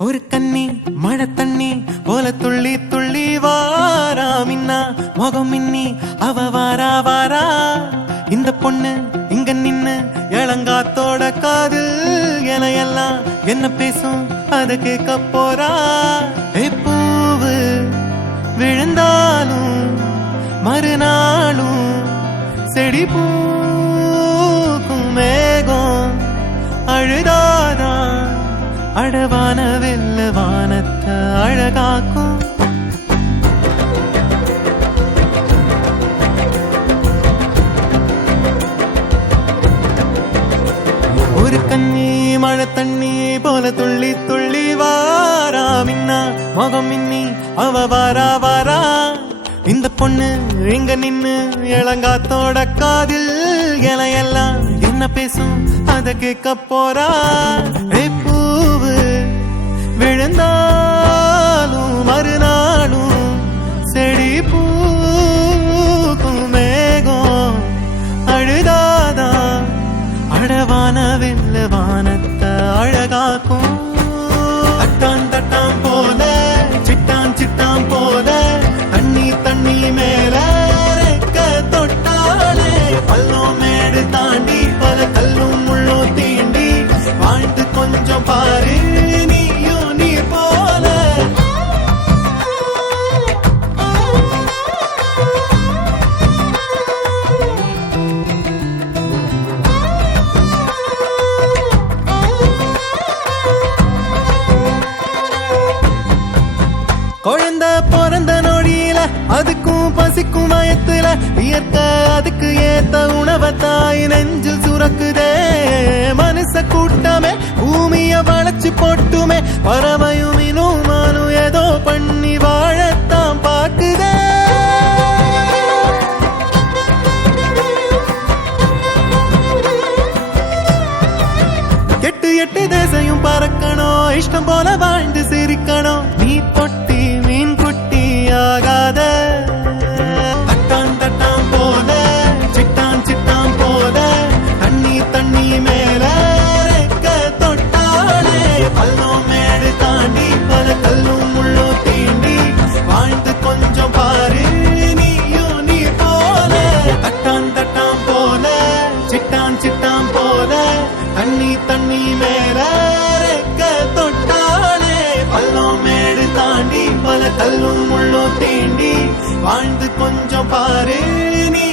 ஒரு கண்ணி மழை தண்ணி போல துள்ளி துள்ளி வாரா மின்னா முகம் மின்னி அவ வாரா வாரா. இந்த பொண்ணு இங்க நின்னு இளங்காத்தோட காதில் என எல்லாம் என்ன பேசும் அத கேட்க போறா. பூவு விழுந்தாலும் மறுநாளும் செடி பூக்கும் மேகம் அழுதாதான் அழவான வெல்ல வானத்தை அழகாக்கும். ஒரு கண்ணி மழை தண்ணி போல துள்ளி துள்ளி வாரா மின்னா முகம் மின்னி அவ வாரா வாரா. இந்த பொண்ணு இங்க நின்னு இளங்காத்தோட காதில் எல்லாம் என்ன பேசும் அத கேட்க போறா. பூவு விழுந்தாலும் மறுநாளும் செடி பூக்கும் மேகம் அழுதாதான் அழவான வெல்ல வானத்தை அழகாக்கும். தட்டான் தட்டான் போல சிட்டான் சிட்டான் போல தண்ணி தண்ணி மேல ரெக்க தொட்டாலே பள்ளம் மேடு தாண்டி பல கல்லும் முள்ளும் தீண்டி வாழ்ந்து கொஞ்சம் பாரு நீயும் நீ போல. குழந்தை பிறந்த நொடியில அதுக்கும் பசிக்கும் வயத்துல இயற்க அதுக்கு ஏத்த உணவை தாய் நெஞ்சில் சுரக்குதே. மனுஷ கூட்டமே பூமிய வளைச்சு போட்டுமே பறவையும் இனுமானும் ஏதோ பண்ணி வாழத்தான் பாக்குதே. எட்டு எட்டு தேசையும் பறக்கணும் இஷ்டம் போல வாழ்ந்து சிரிக்கணும். நீ தொட்டி மீன் குட்டி ஆகாத தட்டான் தட்டான் போல சிட்டான் சிட்டான் போல தண்ணி தண்ணி மேல ரெக்க தொட்டாலே பள்ளம் மேடு தாண்டி பல கல்லும் முள்ளும் தீண்டி வாழ்ந்து கொஞ்சம் பாரு நீயும் நீ போல. தட்டான் தட்டான் போல சிட்டான் சிட்டான் போல தண்ணி தண்ணி மேல ரெக்க தொட்டாலே பள்ளம் மேடு தாண்டி பல கல்லும் முள்ளும் தீண்டி வாழ்ந்து கொஞ்சம் பாரு நீ